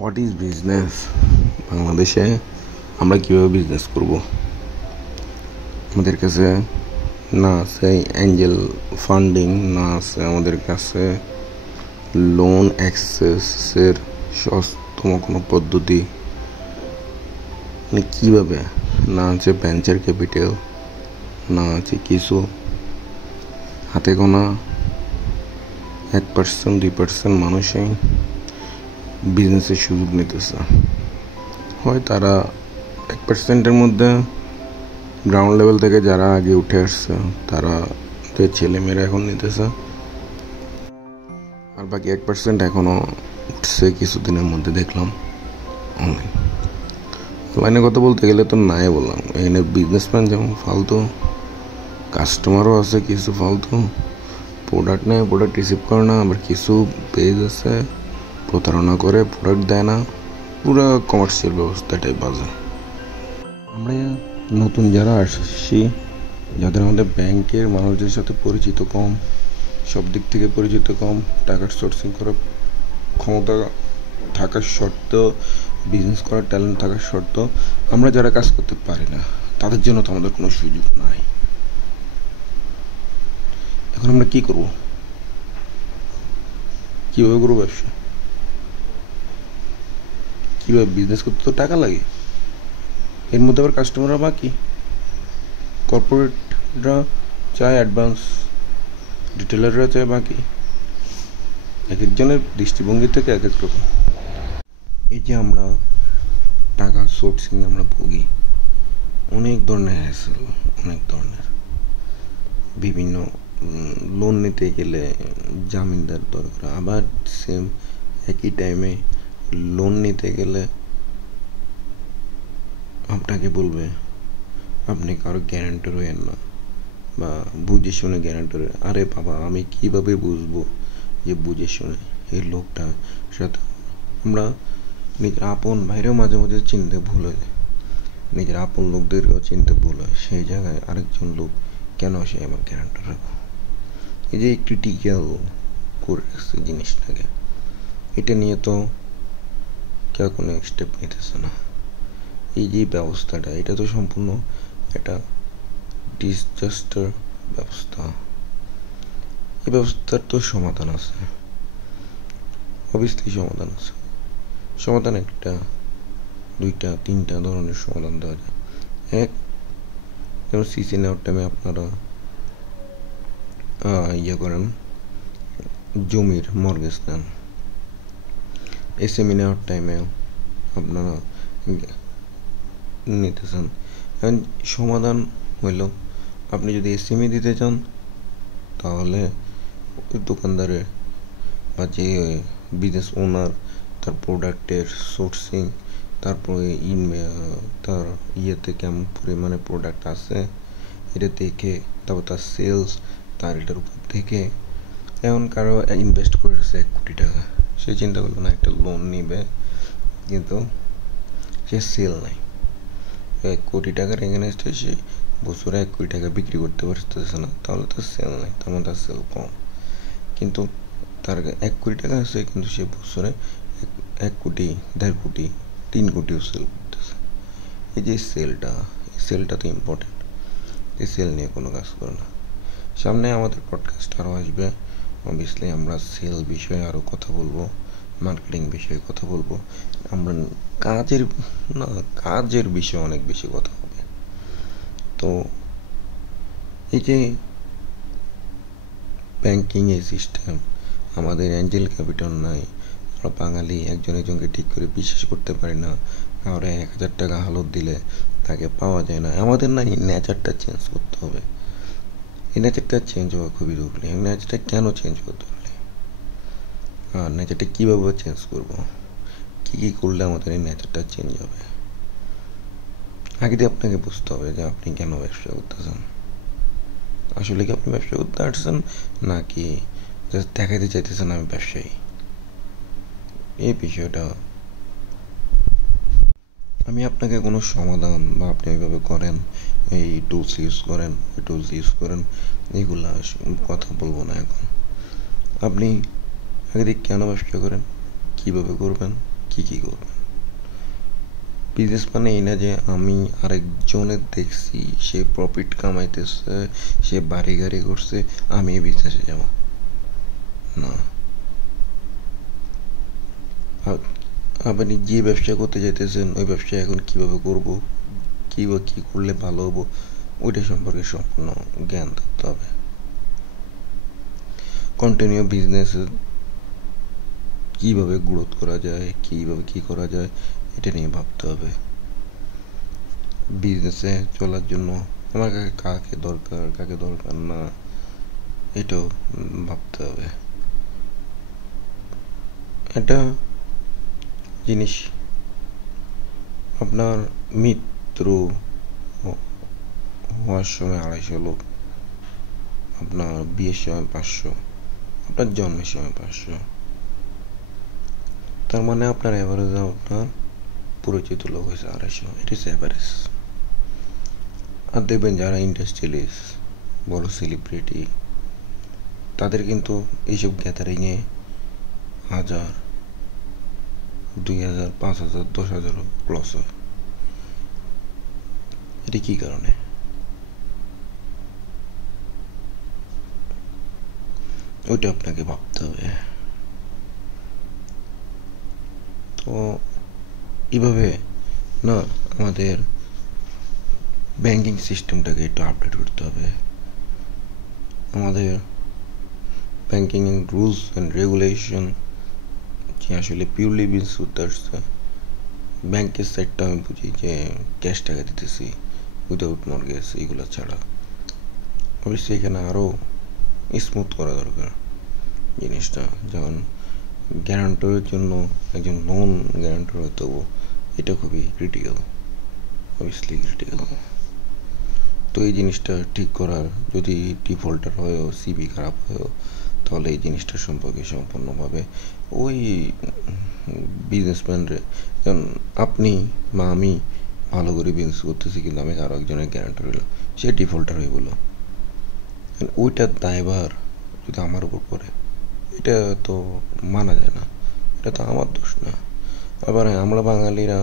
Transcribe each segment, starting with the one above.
What is business? বাংলাদেশে আমরা কীভাবে বিজনেস করব? আমাদের কাছে না আছে অ্যাঞ্জেল ফান্ডিং, না আছে আমাদের কাছে লোন অ্যাক্সেসের সহজতম কোনো পদ্ধতি, মানে কীভাবে, না আছে ভেঞ্চার ক্যাপিটাল, না আছে কিছু হাতে গোনা 1%-2% মানুষই বিজনেসের সুযোগ নিতেছে। হয় তারা 1%-এর মধ্যে গ্রাউন্ড লেভেল থেকে যারা আগে উঠে আসছে তারা ছেলেমেয়েরা এখন নিতেছে, আর বাকি 1% এখনও উঠছে কিছুদিনের মধ্যে দেখলাম অনলাইন। অনলাইনে কথা বলতে গেলে তো নাই বললাম, এখানে বিজনেসম্যান যেমন ফালতু, কাস্টমারও আছে কিছু ফালতু, প্রোডাক্ট নেয়, প্রোডাক্ট রিসিভ করে না, আবার কিছু পেজ আছে প্রতারণা করে, প্রোডাক্ট দেয় না, পুরো কমার্শিয়াল ব্যবস্থাটাই বাজে। আমরা নতুন যারা আসছি, যাদের আমাদের ব্যাংকের মানুষদের সাথে পরিচিত কম, সব দিক থেকে পরিচিত কম, টাকার সোর্সিং করার ক্ষমতা থাকার সত্ত্বেও, বিজনেস করার ট্যালেন্ট থাকার সত্ত্বেও আমরা যারা কাজ করতে পারি না, তাদের জন্য তো আমাদের কোনো সুযোগ নাই। এখন আমরা কী করব? কীভাবে করবো ব্যবসা? কীভাবে বিজনেস করতে? তো টাকা লাগে, এর মধ্যে আবার কাস্টমাররা বাকি, কর্পোরেটরা চায় অ্যাডভান্স, রিটেলাররা চায় বাকি, এক একজনের দৃষ্টিভঙ্গি থেকে এক এক রকম। এই যে আমরা টাকা সোর্সিং আমরা ভুগি, অনেক ধরনের হ্যাসেল, অনেক ধরনের, বিভিন্ন লোন নিতে গেলে জামিনদার দরকার, আবার সেম একই টাইমে লোন নিতে গেলে আপনাকে বলবে আপনি কারো গ্যারান্টর হইয়েন না, বা বুঝে শুনে গ্যারান্টর। আরে বাবা, আমি কিভাবে বুঝবো যে বুঝে শুনে? এই লোকটার সাথে আমরা নিজের আপন ভাইরেও মাঝে মাঝে চিনতে ভুল হয়, নিজের আপন লোকদেরকেও চিনতে ভুল হয়, সেই জায়গায় আরেকজন লোক কেন সে আমার গ্যারান্টর হবে? এই যে ক্রিটিক্যাল করে রাখছে জিনিসটাকে, এটা নিয়ে তো কেউ কোনো স্টেপ নিতেছে না। এই যে ব্যবস্থাটা, এটা তো সম্পূর্ণ একটা ডিজাস্টার ব্যবস্থা। এই ব্যবস্থার তো সমাধান আছে, অবভিয়াসলি সমাধান আছে। সমাধান একটা, দুইটা, তিনটা ধরনের সমাধান দেওয়া যায়। এক, যেমন সিসি নেওয়ার টাইমে আপনারা করেন, জমির মর্গেজ নেন। এসএমই নেওয়ার টাইমে আপনারা নিতেছেন। এখন সমাধান হইল, আপনি যদি এসএমই দিতে চান তাহলে ওই দোকানদারের বা যে বিজনেস ওনার তার প্রোডাক্টের সোর্সিং, তারপরে তার ইয়েতে কেমন পরিমাণে প্রোডাক্ট আছে এটা দেখে, তারপর তার সেলস, তার এটার উপর থেকে, এখন কারো ইনভেস্ট করেছে 1 কোটি টাকা, সে চিন্তা করলো না একটা লোন নিবে, কিন্তু সে সেল নাই, 1 কোটি টাকার এগেনস্টে সে বছরে 1 কোটি টাকা বিক্রি করতে পারতেছে না, তাহলে তার সেল নাই, তার মধ্যে তার সেল কম। কিন্তু তার 1 কোটি টাকা আছে, কিন্তু সে বছরে 1 কোটি, 1.5 কোটি, 3 কোটিও সেল করতেছে। এই যে সেলটা তো ইম্পর্টেন্ট। এই সেল নিয়ে কোনো কাজ করে না। সামনে আমাদের পডকাস্ট আরও আসবে, অবভিয়াসলি আমরা সেল বিষয়ে আরও কথা বলবো, মার্কেটিং বিষয়ে কথা বলবো, আমরা কাজের বিষয়ে অনেক বেশি কথা হবে। তো এই যে ব্যাংকিং এই সিস্টেম, আমাদের অ্যাঞ্জেল ক্যাপিটাল নাই, আমরা বাঙালি একজন একজনকে ঠিক করে বিশ্বাস করতে পারি না, কাউরে 1,000 টাকা হালত দিলে তাকে পাওয়া যায় না। আমাদের না, এই নেচারটা চেঞ্জ করতে হবে। এই নেচারটা চেঞ্জ হওয়া খুবই জরুরি। এই নেচারটা কেন চেঞ্জ করতে হবে, আর নেচারটা কীভাবে চেঞ্জ করব, কী করলে আমাদের এই নেচারটা চেঞ্জ হবে? আগে দিয়ে আপনাকে বুঝতে হবে যে আপনি কেন ব্যবসা করতেছেন। আসলে কি আপনি ব্যবসা করতে আসছেন, নাকি জাস্ট দেখাতে চাইতেছেন আমি ব্যবসায়ী? এই বিষয়টা আমি আপনাকে কোনো সমাধান বা আপনি এইভাবে করেন, এই টুলস ইউজ করেন, ওই টুলস ইউজ করেন, এগুলা কথা বলবো না এখন। আপনি আগে দিয়ে কেন ব্যবসা করেন, কীভাবে করবেন, কী করবেন। বিজনেস মানে এই না যে আমি আরেকজনের দেখছি সে প্রফিট কামাইতেছে, সে বাড়ি গাড়ি করছে, আমি এই বিজনেসে যাব না। আপনি যে ব্যবসা করতে চাইতেছেন ওই ব্যবসা এখন কিভাবে করব, কী বা কী করলে ভালো হবো, ওইটা সম্পর্কে সম্পূর্ণ জ্ঞান থাকতে হবে। কন্টিনিউ বিজনেস কীভাবে গ্রোথ করা যায়, কীভাবে কী করা যায়, এটা নিয়ে ভাবতে হবে। বিজনেসে চলার জন্য আমার কাকে দরকার কাকে দরকার না, এটাও ভাবতে হবে। একটা জিনিস, আপনার মৃত্যু হওয়ার সময় 250 লোক, আপনার বিয়ের সময় 500, আপনার জন্মের সময় 500, তার মানে আপনার অ্যাভারেজ আপনার পরিচিত লোক হয়েছে 250, ইট ইস অ্যাভারেজ। আর দেখবেন যারা ইন্ডাস্ট্রিয়ালিস্ট, বড় সেলিব্রিটি, তাদের কিন্তু এইসব গ্যাদারিংয়ে 1000, 2000, 5000, 10,000 প্লাস হয়। এটি কী কারণে? ওইটা আপনাকে ভাবতে হবে। তো এইভাবে না আমাদের ব্যাংকিং সিস্টেমটাকে একটু আপডেট করতে হবে। আমাদের ব্যাংকিং রুলস অ্যান্ড রেগুলেশন যে আসলে পিওরলি বিজনেস করতে আসছে। ব্যাংকের সাইডটা আমি বুঝি যে ক্যাশ টাকা দিতেছি উইদাউট মর্গেজ, এইগুলো ছাড়া অবশ্যই এখানে আরও স্মুথ করা দরকার জিনিসটা। যেমন গ্যারান্টরের জন্য একজন নন গ্যারান্টর হতে হবে, এটা খুবই ক্রিটিক্যাল, অবভিয়াসলি ক্রিটিক্যাল। তো এই জিনিসটা ঠিক করার, যদি ডিফল্টার হয়েও সিবি খারাপ হয়েও, তাহলে এই জিনিসটা সম্পর্কে সম্পূর্ণভাবে ওই বিজনেসম্যানরে, যেমন আপনি বা আমি ভালো করে বিজনেস করতেছি কিন্তু আমি আরও একজনের গ্যারান্টার হইল, সে ডিফল্টার হয়ে বললো, ওইটার দায়ভার যদি আমার উপর পড়ে, এটা তো মানা যায় না, এটা তো আমার দোষ না। আবার আমরা বাঙালিরা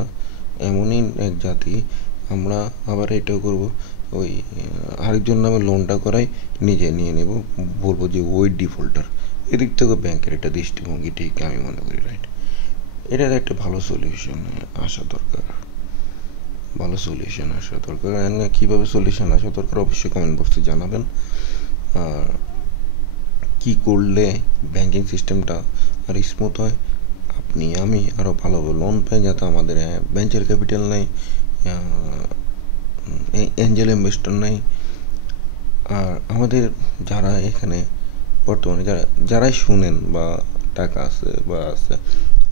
এমনই এক জাতি, আমরা আবার এটাও করবো, ওই আরেকজন নামে লোনটা করাই নিজে নিয়ে নেব, বলবো যে ওই ডিফল্টার। এদিক থেকে ব্যাংকের একটা দৃষ্টিভঙ্গি ঠিক আমি মনে করি রাইট। এটার একটা ভালো সলিউশন আসা দরকার, ভালো সলিউশন আসা দরকার। কীভাবে সলিউশন আসা দরকার অবশ্যই কমেন্ট বক্সে জানাবেন। আর কী করলে ব্যাংকিং সিস্টেমটা আর স্মুথ হয়, আপনি আমি আরও ভালোভাবে লোন পাই, যাতে আমাদের ভেঞ্চার ক্যাপিটাল নেই, এঞ্জেল ইনভেস্টর নেই। আর আমাদের যারা এখানে বর্তমানে যারাই শুনেন বা টাকা আছে বা আছে,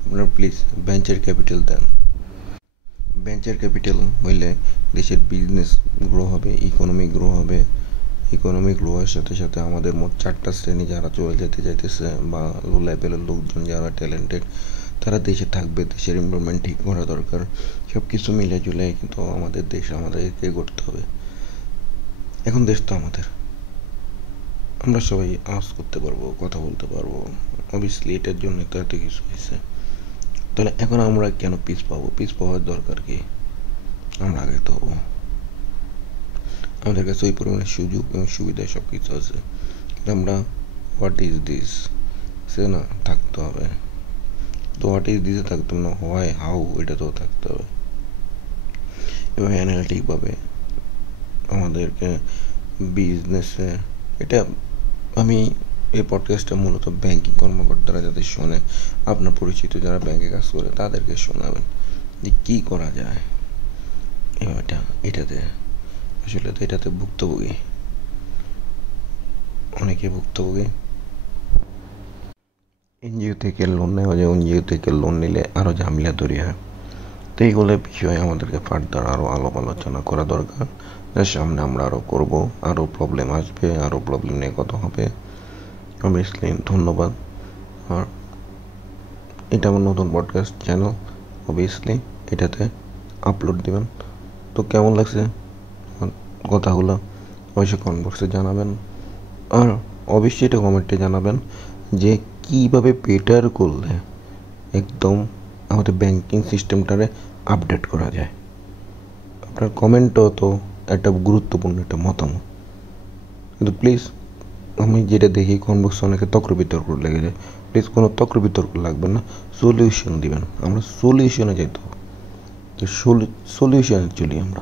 আপনারা প্লিজ ভেঞ্চার ক্যাপিটাল দেন। ভেঞ্চার ক্যাপিটাল হইলে দেশের বিজনেস গ্রো হবে, ইকোনমি গ্রো হবে। ইকোনমি গ্রোয়ের সাথে সাথে আমাদের মোট 4টা শ্রেণী যারা চলে যেতে চাইতেছে বা লো লেভেলের লোকজন যারা ট্যালেন্টেড, তারা দেশে থাকবে। দেশের এনভায়রনমেন্ট ঠিক করা দরকার। সব কিছু মিলে জুলে কিন্তু আমাদের দেশ আমাদেরকে করতে হবে। এখন দেশ তো আমাদের, আমরা সবাই আওয়াজ করতে পারবো, কথা বলতে পারবো। অবভিয়াসলি এটার জন্য তো এত কিছু হয়েছে। তাহলে এখন আমরা কেন পিস পাবো? পিস পাওয়ার দরকার কি? আমরা আগে তো হবো। আমাদের কাছে ওই পরিমাণে সুযোগ এবং সুবিধা সব কিছু আছে, কিন্তু আমরা হোয়াট ইজ দিস সে না থাকতে হবে। তো হোয়াট ইজ দিসে থাকতে হবে না, হোয়াই হাউ এটা তো থাকতে হবে। এবার অ্যানালিটিকভাবে আমাদেরকে বিজনেসে, এটা আমি এই পডকাস্টটা মূলত ব্যাংকিং কর্মকর্তারা যাদের শোনে, আপনার পরিচিত যারা ব্যাংকে কাজ করে তাদেরকে শোনাবেন যে কী করা যায়। এটাতে আসলে তো এটাতে ভুক্তভোগী, অনেকে ভুক্তভোগী। এনজিও থেকে লোন নেওয়া যায়, এনজিও থেকে লোন নিলে আরও ঝামেলা তৈরি হয়। তো এইগুলো বিষয়ে আমাদেরকে ফার্দার আরও আলাপ আলোচনা করা দরকার। সামনে আমরা আরও করবো, আরও প্রবলেম আসবে, আরও প্রবলেম নিয়ে কথা হবে। অবভিয়াসলি ধন্যবাদ। আর এটা আমার নতুন পডকাস্ট চ্যানেল, অবভিয়াসলি এটাতে আপলোড দেবেন। তো কেমন লাগছে কথাগুলো অবশ্যই কমেন্ট বক্সে জানাবেন। আর অবশ্যই এটা কমেন্টে জানাবেন যে কীভাবে বেটার করলে একদম আমাদের ব্যাংকিং সিস্টেমটারে আপডেট করা যায়। আপনার কমেন্টও তো একটা গুরুত্বপূর্ণ একটা মতামত, কিন্তু প্লিজ আমি যেটা দেখি কনবক্সে অনেকে তর্ক বিতর্ক লেগে যায়। প্লিজ কোনো তর্ক বিতর্ক লাগবে না, সলিউশন দিবেন, আমরা সলিউশনে যেতে হবে, তো সলিউশনে চলি আমরা।